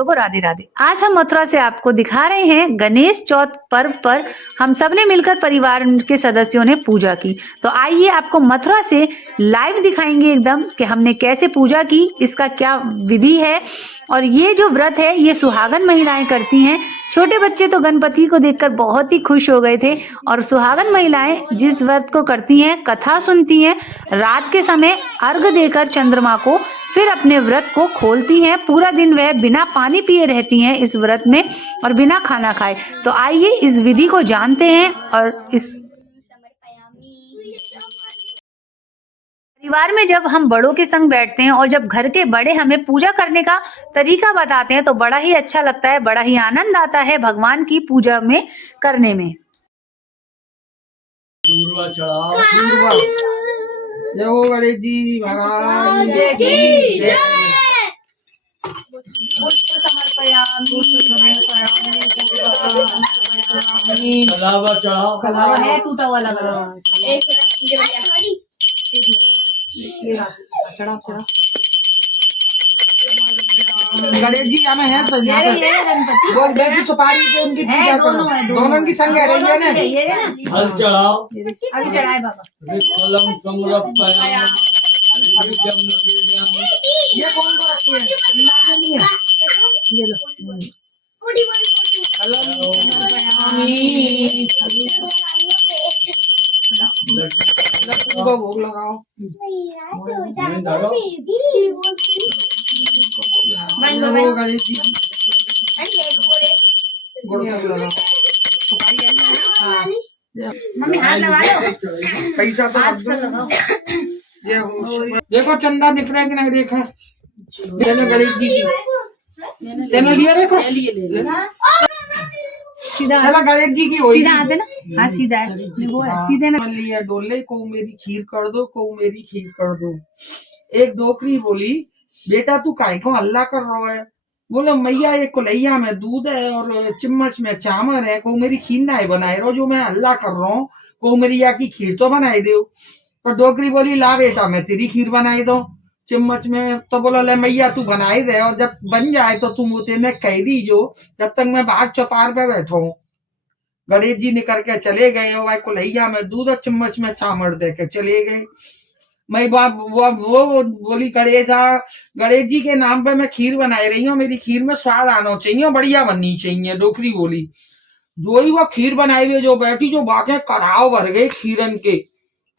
भक्तों को राधे राधे। आज हम मथुरा से आपको दिखा रहे हैं गणेश चौथ पर्व पर हम सबने मिलकर परिवार के सदस्यों ने पूजा की। तो आइए आपको मथुरा से लाइव दिखाएंगे एकदम कि हमने कैसे पूजा की, इसका क्या विधि है। और ये जो व्रत है ये सुहागन महिलाएं करती हैं। छोटे बच्चे तो गणपति को देखकर बहुत ही खुश हो गए थे। और सुहागन महिलाएं जिस व्रत को करती हैं, कथा सुनती हैं, रात के समय अर्घ देकर चंद्रमा को, फिर अपने व्रत को खोलती हैं। पूरा दिन वह बिना पानी पिए रहती हैं इस व्रत में और बिना खाना खाए। तो आइए इस विधि को जानते हैं। और इस परिवार में जब हम बड़ों के संग बैठते हैं और जब घर के बड़े हमें पूजा करने का तरीका बताते हैं तो बड़ा ही अच्छा लगता है, बड़ा ही आनंद आता है भगवान की पूजा में करने में। दूर्वा चढ़ाओ, दूर्वा। जय हो गणेश जी महाराज की जय। पुष्प समर्पयामि, कलावा चढ़ाओ, कलावा है टूटा हुआ लग रहा है। चढ़ाओ चढ़ाओ। गणेश जी हमें है तो यहाँ पे बोल जैसी सुपारी से उनकी पूजा करो। दोनों की संग रही है ना। फल चढ़ाओ, अभी चढ़ाए बाबा। फलम समर्पयामि। ये कौन को रखी है? नहीं है। ये लो। फलम समर्पयामि। लड्डू को भोग लगाओ। गणेश जी मम्मी हाथ लगा लो। पैसा तो लगाओ। ये देखो चंदा निकल रहा है कि नहीं देखा। गणेश जी की लिया देखो सीधा गणेश जी की हो सीधा आते ना। हाँ सीधा है वो है सीधे में लिया। डोले को मेरी खीर कर दो, को मेरी खीर कर दो। एक डोकरी बोली बेटा तू काय को हल्ला कर रहा है? बोले मैया एक कोलैया में दूध है और चम्मच में चावल है, को मेरी खीर ना बनाए रहो जो मैं हल्ला कर रहा हूँ, को मेरी या की खीर तो बनाई दो। तो डोकरी बोली ला बेटा मैं तेरी खीर बनाई दो चम्मच में। तो बोला ले मैया तू बनाई दे और जब बन जाए तो तू मुझे में कह दी जो, जब तक मैं बाहर चौपार पे बैठा हूँ। गणेश जी निकल के चले गए और भाई कोलैया में दूध और चम्मच में चावल दे के चले गए। मैं बाप वो बोली गणेश जी के नाम पे मैं खीर बनाई रही हूँ, मेरी खीर में स्वाद आना चाहिए, बढ़िया बननी चाहिए। डोकरी बोली जो ही वो खीर बनाई हुई जो बैठी जो बाके कराव भर गए खीरन के,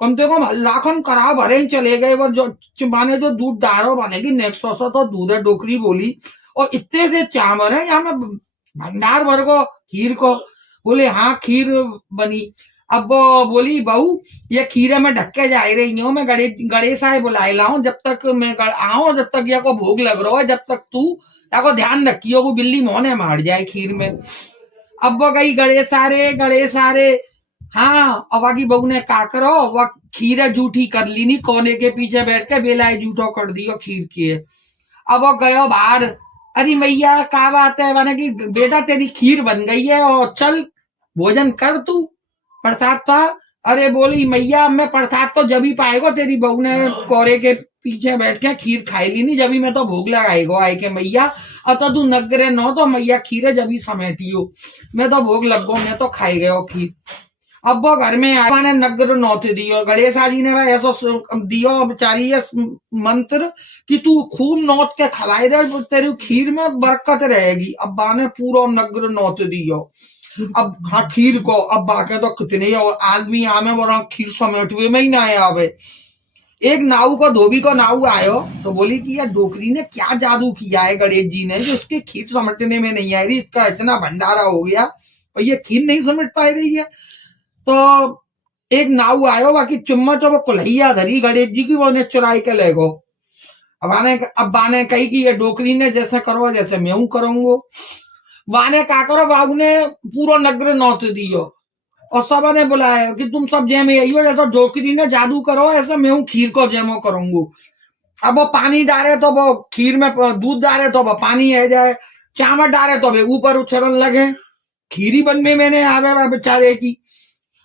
कम से कम लाखन कराव भरे ही चले गए। वो जो माने जो दूध डारो बनेगी नेक्स्ट तो दूध है। डोकरी बोली और इतने से चावल है यहाँ में भंडार भर को खीर को। बोले हाँ खीर बनी। अब बोली बहू ये खीरे में ढक्के जा रही हूँ मैं, गणेश आए बुलाए लाऊं, जब तक मैं आऊं जब तक ये को भोग लग रहा है, जब तक तू या को ध्यान रखियो वो बिल्ली मोहने मार जाए खीर में। अब वो गई गणेश आ रे। हाँ अब आगे बहू ने का करो वह खीर जूठी कर ली नी, कोने के पीछे बैठ के बेलाए जूठो कर दियो खीर के। अब वो गयो बाहर, अरे मैया क्या बात है? मैंने कि बेटा तेरी खीर बन गई है और चल भोजन कर तू, प्रसाद था। अरे बोली मैया मैं प्रसाद तो जब ही पाएगो, तेरी बहू ने कोरे के पीछे बैठ के खीर खाई ली नहीं, जब ही मैं तो भोग लगाएगो आए के मैया। अब तो तू नगरे न तो मैया खीर जब ही समेटियो, मैं तो भोग लगो, मैं तो खाई गयो खीर। अब वो घर में आया ने नगर नौथ दियो। गणेश जी ने भाई ऐसा दियो बेचारी ये मंत्र कि तू खूब नौथ के खवाए दे, तेरी खीर में बरकत रहेगी। अब्बा ने पूरा नगर नौथ दियो। अब हाँ खीर को अब बाके तो कितने आदमी आमे वो खीर समेट हुए में ही ना आवे। एक नाऊ को धोबी को नाऊ आयो तो बोली कि यार डोकरी ने क्या जादू किया है गणेश जी ने जो उसकी खीर समेटने में नहीं आ रही, इसका इतना भंडारा हो गया और ये खीर नहीं समेट पा रही है। तो एक नाऊ आयो बाकी चम्मच वो कुल्हैया धरी गणेश जी की, वो ने चुराई के ले गो। अब बाने कही कि ये डोकरी ने जैसे करो जैसे मैं हूं करूंगो। वाने का करो बाबू ने पूरा नगर नौत दियो और सब ने बुलाया कि तुम सब जैमे यही हो, जैसा डोकरी ने जादू करो ऐसा मैं हूँ खीर को जैमो करूंगू। अब वो पानी डाले तो वो खीर में दूध डाले तो वो पानी है जाए, चावल डाले तो वे ऊपर उछलन लगे, खीरी बनने मैंने आवे बेचारे की।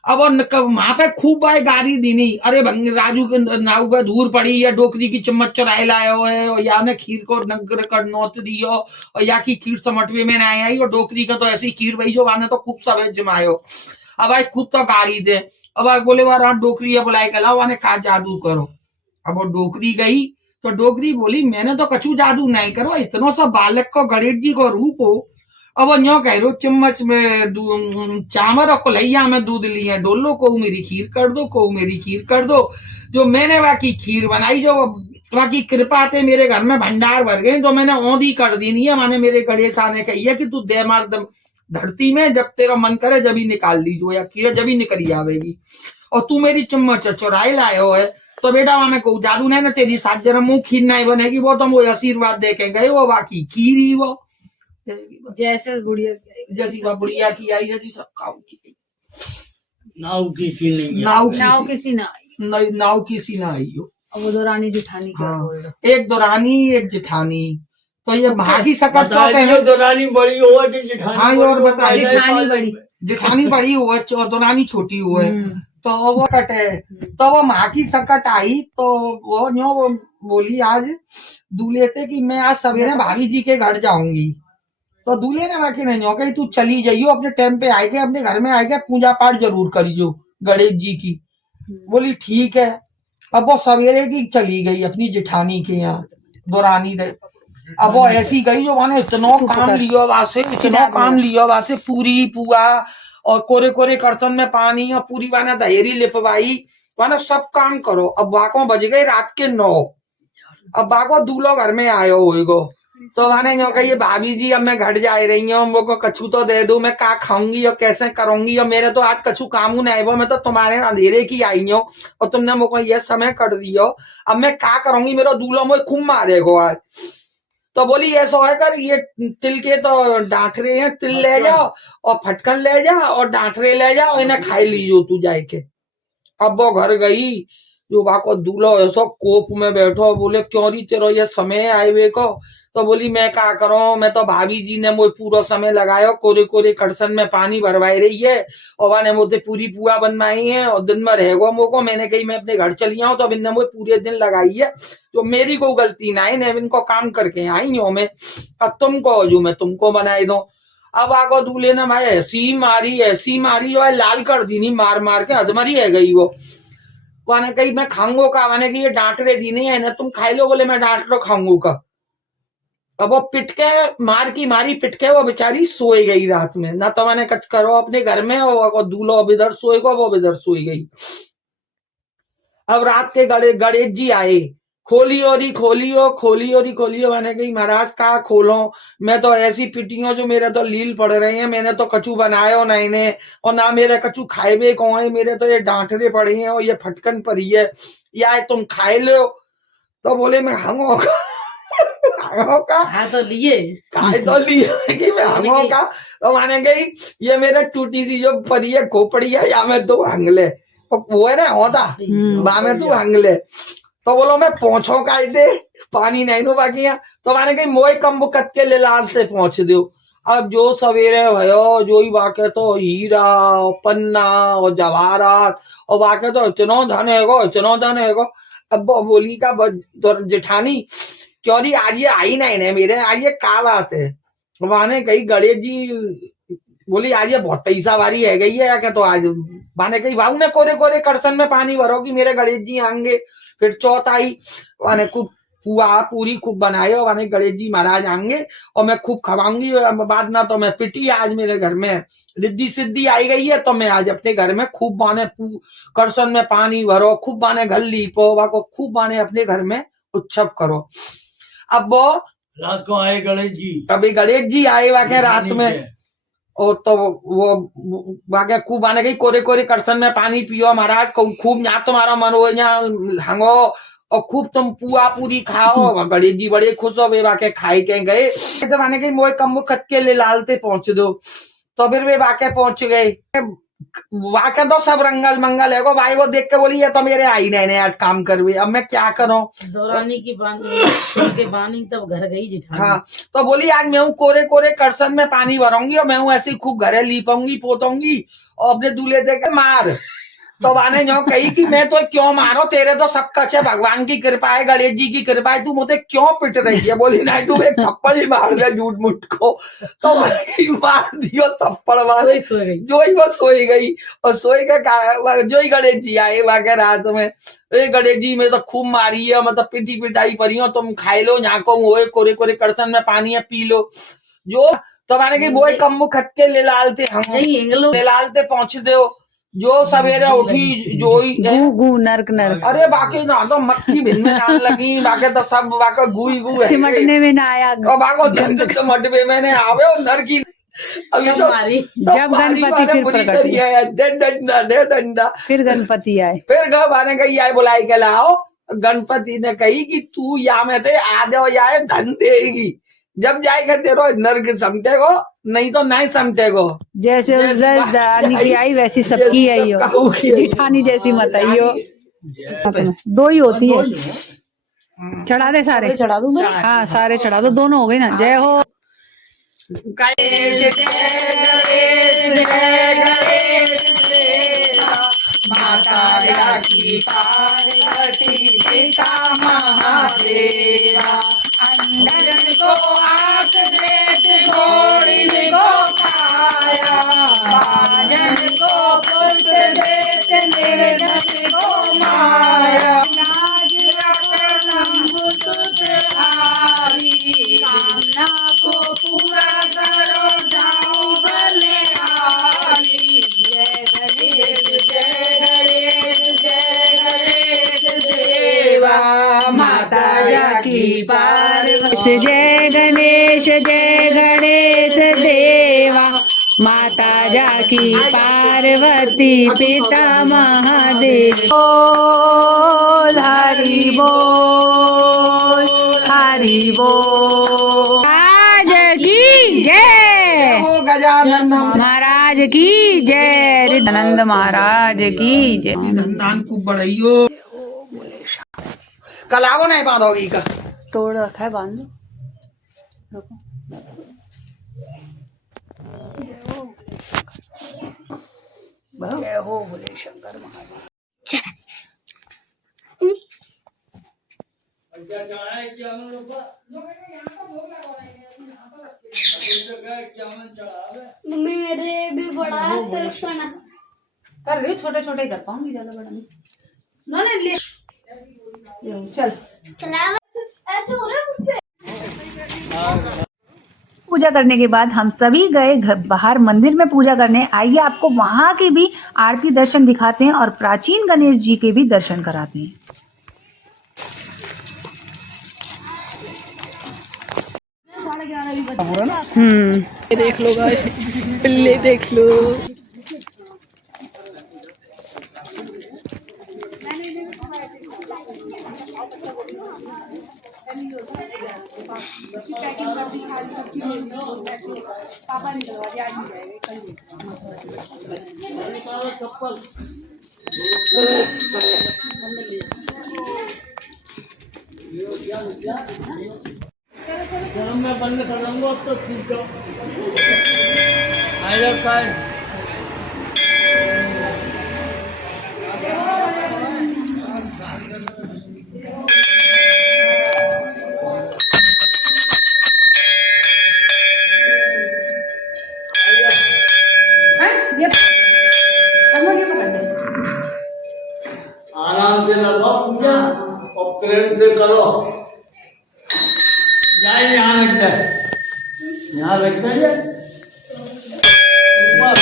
अब वहां पे खूब भाई गाड़ी दी नहीं, अरे राजू के नाव पे धूर पड़ी या डोकरी की चम्मच चुराए लायो है, और या ने खीर को नगर कर नोत दियो, और या की खीर समटवे में ना आई, और डोकरी का तो ऐसी खीर भाई जो वाने तो खूब सवेज जमायो। अब भाई खूब तो गाड़ी दे, अब भाई बोले बार डोकरी बुलाए के लाओ, वाने का जादू करो। अब वो डोकरी गई तो डोकरी बोली मैंने तो कछु जादू नहीं करो, इतनो सा बालक को गणेश जी को रूप हो। अब वो न्यो कह रो चम्मच में चावल और कलैया में दूध लिए डोलो, को मेरी खीर कर दो, को मेरी खीर कर दो। जो मैंने बाकी खीर बनाई, जो बाकी कृपा थे मेरे घर में भंडार भर गए, तो मैंने औंधी कर दी नहीं है। माने मेरे गणेश आने कही है कि तू दे मार धरती में, जब तेरा मन करे जब ही निकाल लीजो, या खीर जब ही निकली आवेगी। और तू मेरी चम्मच चुराए लायो है, तो बेटा मैं कहूँ जादू नहीं ना तेरी सात जन्म मुंह खीर नहीं बनेगी, वो तो मुझे आशीर्वाद दे के गए, वो बाकी खीर ही वो जैसे गुड़िया जैसी बुढ़िया की आई, जैसी सब काम की। नाव किसी नहीं नाव किसी ना आई, नाव किसी ना आई हो। अब वो दौरानी जिठानी क्या हाँ, बोल रहा। एक दुरानी एक जिठानी, तो ये भागी सकट तो बताइए, दुरानी बड़ी हो कि जेठानी हाँ, और बताइए। जिठानी बड़ी, जिठानी बड़ी हुआ और दुरानी छोटी हुआ है, तो वो कट है। तो वो माँ की सकट आई, तो वो न्यो वो बोली आज दूल्हे थे कि मैं आज सवेरे भाभी जी के घर जाऊंगी। तो दूल्हे ने बाकी नहीं कही तू चली जाइयो, अपने टाइम पे आएगे, अपने घर में आएगा, पूजा पाठ जरूर करियो गणेश जी की। बोली ठीक है। अब वो सवेरे की चली गई अपनी जेठानी के यहाँ, दुरानी दे। अब वो ऐसी गई जो माने इतनो काम लियो वासे, इतनो काम लियो वासे, पूरी पुआ और कोरे कोरे करसन में पानी, और पूरी वाना दहेरी लिपवाई, वाना सब काम करो। अब बाको बज गए रात के 9। अब बाको दूल्हो घर में आयो होएगो, तो माने यूं कहिए भाभी जी अब मैं घर जा रही हूँ, वो को कछु तो दे दो, मैं का खाऊंगी और कैसे करूंगी, और मेरे तो आज कछु कामू नहीं वो, मैं तो तुम्हारे अंधेरे की आई हूँ और तुमने मुझको ये समय कर दियो, अब मैं का करूंगी, मेरा दूल्हा मुझे खूब मारेगो आज। तो बोली ऐसा है कर, ये तिल के तो डांठरे हैं, तिल ले जाओ और फटकन ले जाओ और डांठरे ले जाओ, इन्हें खाई लीजो तू जाके। अब वो घर गई, जो बाको दूल्हा ऐसा कोप में बैठो, बोले क्यों री तेरा ये समय आए को। तो बोली मैं क्या करूं, मैं तो भाभी जी ने मुझे पूरा समय लगाया, कोरे कोरे कड़सन में पानी भरवाई रही है, और वाने मुझे पूरी पुआ बनवाई है, और दिन में रहेगो मोको, मैंने कही मैं अपने घर चली आऊं, तो अब इनने मुझे पूरे दिन लगाई है, तो मेरी को गलती ना है, इनको काम करके आई हूं मैं, अब तुमको जो मैं तुमको बनाई दो। अब आगो दूल्हे ने भाई ऐसी मारी जो है लाल कर दी नहीं, मार मार के अधमरी है गई वो। वाने कही मैं खाऊंगो का, वाने की ये डांट रहे दी नहीं है ना, तुम खाई लो, बोले मैं डांट लो खाऊंगो का। अब वो पिटके मार की मारी पिटके वो बेचारी सोई गई रात में, ना तो मैंने कच करो अपने घर में, और दूल्हो अब इधर सोएगो, वो इधर सोई गई। अब रात के गणेश जी आए, खोलियो मैंने कही महाराज का खोलो, मैं तो ऐसी पिटियों जो मेरे तो लील पड़ रहे हैं, मैंने तो कछु बनायो नहीं ने, और ना मेरे कछु खाएबे को है, मेरे तो ये डांटरे पड़े हैं और ये फटकन पड़ी है, या तुम खाए लो। तो बोले मैं हंगो का हाँ तो लिए खाए तो लिए कि मैं हंगो का। तो माने गई ये मेरा टूटी सी जो परी है खोपड़ी है, या मैं दो हंगले, वो है ना होता बा में तू हंगले। तो बोलो मैं पहुंचो का दे, पानी नहीं नो बाकी है। तो माने कही मोए कम कत के ले लाल से पहुंच दो। अब जो सवेरे भयो जो ही वाके तो हीरा और पन्ना और जवाहरात, और वाके तो इतनो धन हैगो। अब वो बोली का जेठानी क्यों नहीं आज ये आई नहीं ने मेरे, आज ये का बात है। माने कही गणेश जी बोली आज ये बहुत पैसा वारी है गई है क्या, तो आज माने कही भाऊ ने कोरे कोरे करसन में पानी भरोगी मेरे गणेश जी आएंगे। फिर चौथ आई, माने खूब पुआ पूरी खूब बनाए, माने गणेश जी महाराज आएंगे और मैं खूब खवाऊंगी, बाद ना तो मैं पिटी, आज मेरे घर में रिद्धि सिद्धि आई गई है, तो मैं आज अपने घर में खूब माने करसन में पानी भरो, खूब माने घर लीपो, को खूब माने अपने घर में उत्सव करो। अब वो रात को आए गणेश जी, कभी गणेश जी आए वाके रात में, और तो वो वाके खूब आने गई कोरे कोरे करसन में पानी पियो महाराज, खूब यहाँ तुम्हारा मन हो यहाँ हंगो और खूब तुम पुआ पूरी खाओ। गणेश जी बड़े खुश हो, वे वाके खाई के गए। तो माने गई मोए कम खत के ले लालते पहुंच दो। तो फिर वे वाके पहुंच गए, वाके तो सब रंगल मंगल है, भाई वो देख के बोली ये तो मेरे आई रहने आज काम करवे, अब मैं क्या करूं। दौरानी की के बानी तब घर गई जेठानी। हाँ, तो बोली आज मैं कोरे कोरे करसन में पानी भरूंगी और मैं ऐसे खूब घरे लीपूंगी पोतूंगी और अपने दूल्हे दे के मार। तो वाने जो कही कि मैं तो क्यों मारो, तेरे तो सब कुछ है, भगवान की कृपा है, गणेश जी की कृपा है, तू मुझे क्यों पिट रही है। बोली नहीं तू एक थप्पड़ ही मार दे झूठ मुठ को। तो मार दियो थप्पड़ मार, सो गई। जो ही वो सोई गई और सोई के जो ही गणेश जी आए वहां रात में, गणेश जी में तो खूब मारी है, मतलब पिटी पिटाई परी हो, तुम खाई लो झाको हुए कोरे कोरे करसन में पानी है पी लो जो। तो माने की वो कम खट के ले लालते हम ले लालते पहुंच दो जो सवेरे उठी जो ही गू गू नर्क नर्क। अरे बाकी ना तो मक्खी भिन्न आने लगी, बाकी तो सब बाकी गुई गु है, सिमटने में ना आया। और बाको नर्क सिमटवे मैंने आवे और नरकी अभी तो जब गणपति फिर प्रकट हुआ, दे डंडा फिर गणपति आए। फिर घर बाने कही आए बुलाई के लाओ। गणपति ने कही कि तू या में थे आ जाओ या धन देगी, जब जाएगा तेरो नर्क समझेगो नहीं तो नहीं समझेगो। जैसे दानी की आई वैसी सबकी आई हो, जिठानी जैसी मत आई हो। दो ही होती है। चढ़ा दे सारे, चढ़ा दूं मैं? हाँ सारे चढ़ा दो, दोनों हो गई ना। जय हो माता की पार्वती पिता महादेवा, अंदर को आंख देते घोड़ी को काया, बाजन को पुत्र देते निर्धन को माया, नाज कामना को पूरा करो जाओ बलिहारी। जय गणेश जय गणेश जय गणेश देवा, माता जाकी पार्वती। जय गणेश देवा, माता जाकी पार्वती पिता महादेव। बोल हरि बोल हरि बोल। महाराज की जय, गजानन महाराज की जय, रिदानंद महाराज की जय। धनदान खूब बढ़ाइयो। कल आओ नहीं बांधोगी का तोड़ रखा है, बांध दो। रुको। जय हो बोले शंकर महादेव। मम्मी मेरे भी बड़ा है दर्शन कर लियो, छोटे छोटे कर पाऊंगी, ज्यादा बड़ा नहीं। ना ना ले चल। ऐसे हो रहा है उस पे। पूजा करने के बाद हम सभी गए बाहर मंदिर में पूजा करने। आइए आपको वहां के भी आरती दर्शन दिखाते हैं और प्राचीन गणेश जी के भी दर्शन कराते हैं। देख लो गाइस, पिल्ले देख लो। जन्म में बंद कर दूंगा अब तो ठीक है। आइलर साइड आराम से रखो पूजा और प्रेम से करो। जाए यहाँ लगता है, यहाँ लगता है ऊपर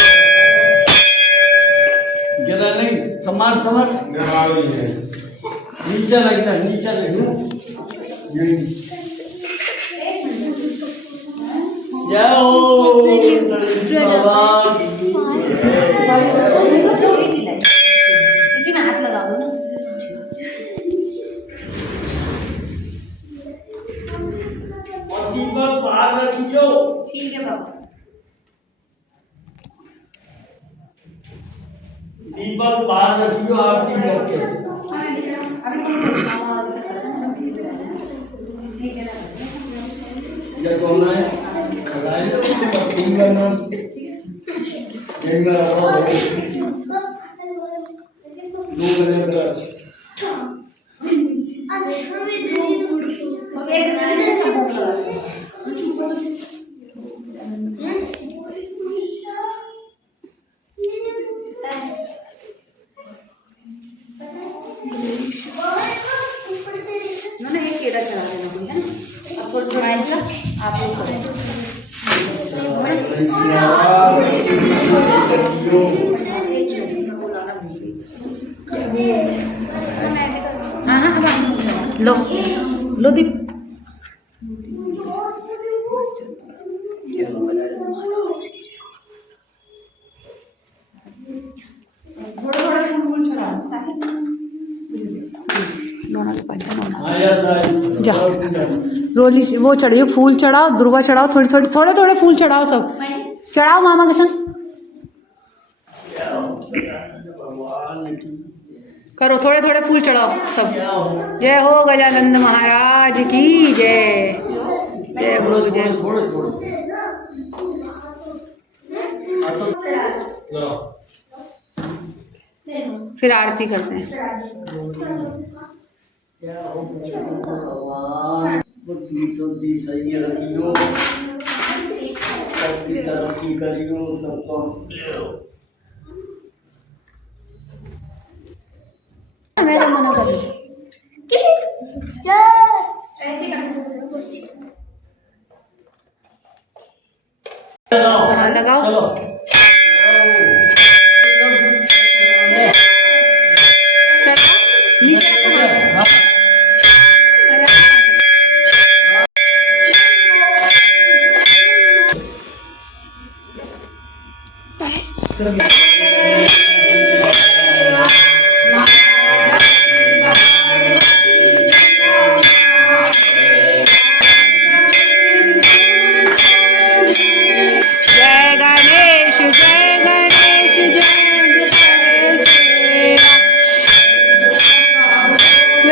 गिरा नहीं, समार समर नीचे लगता है, नीचे लगता जय हो बाबा की इसी में हाथ लगा दो ना। दीपक बाहर रखियो। ठीक है बाबा। दीपक बाहर रखियो आरती करके। ये कौन है? खड़ाई फूल करना एक केला चढ़ा देना कोई है ना, आपको चढ़ाएगा आप लोग हाँ हाँ हाँ लो लो दीप जा रोली वो चढ़ियो फूल चढ़ाओ दुर्वा चढ़ाओ थोड़े थोड़े फूल चढ़ाओ सब चढ़ाओ मामा के संग करो थोड़े थोड़े फूल चढ़ाओ सब। जय हो गजानंद महाराज की जय जय हो जय फिर आरती करते हैं। बुद्धि शुद्धि सही रखियो सबकी तरक्की करियो सबको मैं तो मना कर हाँ लगाओ चलो नीचे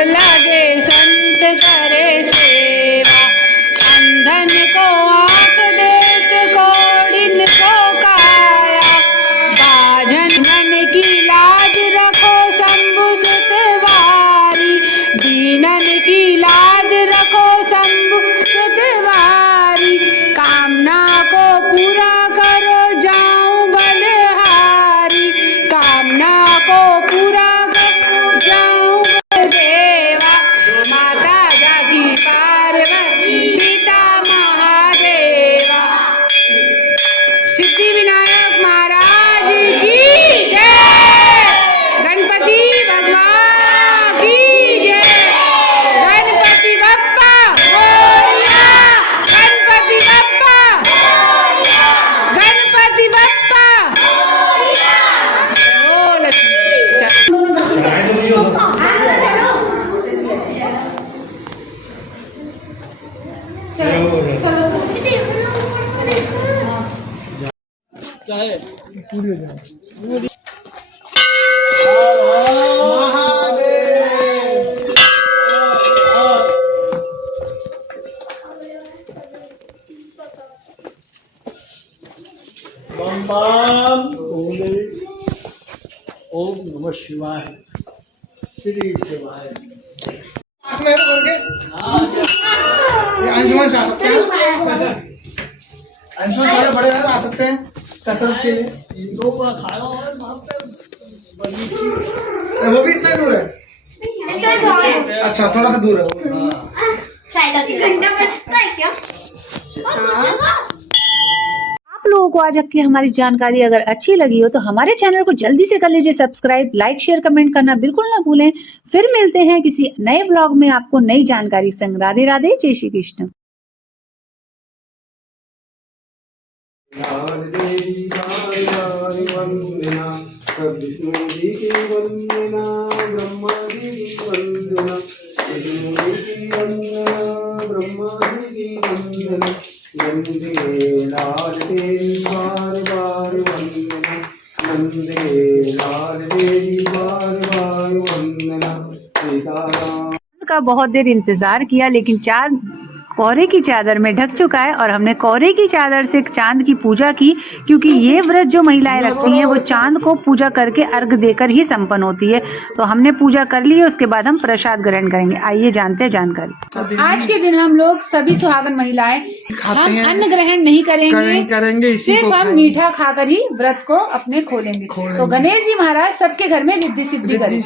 लगे संत करे सेवा अंधन को आंख देत कोड़िन को काया बाजन मन की लाज रखो शंभु सुतवारी दीनन की लाज रखो शंभु सुतवारी कामना को पूरा करो जाऊं बलहारी कामना को पूरा करो जाऊं देवा माता जागी पार्वती पिता महादेवा सिद्धि विनायक महाराज की जय गणपति भगवान की जय गणपति बप्पा मोरया गणपति बप्पा मोरया गणपति बप्पा मोरया ओ लक्ष्मी चाहे बम बम भोले ओम नमः शिवाय श्री शिवाय अंशुमन जा सकते हैं अंशुमन बड़े आ सकते हैं कसरत के लिए इनको का खाया और वहाँ पे बनी थी वो भी इतना दूर है अच्छा थोड़ा सा दूर है घंटा बजता है क्या? आप लोगों को आज की हमारी जानकारी अगर अच्छी लगी हो तो हमारे चैनल को जल्दी से कर लीजिए सब्सक्राइब लाइक शेयर कमेंट करना बिल्कुल ना भूलें। फिर मिलते हैं किसी नए ब्लॉग में आपको नई जानकारी संग। राधे राधे जय श्री कृष्ण। विष्णु जी की वंदना ब्रह्मा जी की वंदना विष्णु जी की वंदना ब्रह्मा जी की वंदना वंदे लाल तेरी बार बार वंदना वंदे लाल तेरी बार बार वंदना सीताराम। का बहुत देर इंतजार किया, लेकिन चांद कोहरे की चादर में ढक चुका है और हमने कोहरे की चादर से चांद की पूजा की, क्योंकि ये व्रत जो महिलाएं रखती हैं वो चांद को पूजा करके अर्घ देकर ही संपन्न होती है। तो हमने पूजा कर ली है, उसके बाद हम प्रसाद ग्रहण करेंगे। आइए जानते हैं जानकारी। आज के दिन हम लोग सभी सुहागन महिलाएं हम अन्न ग्रहण नहीं करेंगे, इसी सिर्फ हम मीठा खाकर ही व्रत को अपने खोलेंगे। तो गणेश जी महाराज सबके घर में रिद्धि सिद्धि करें।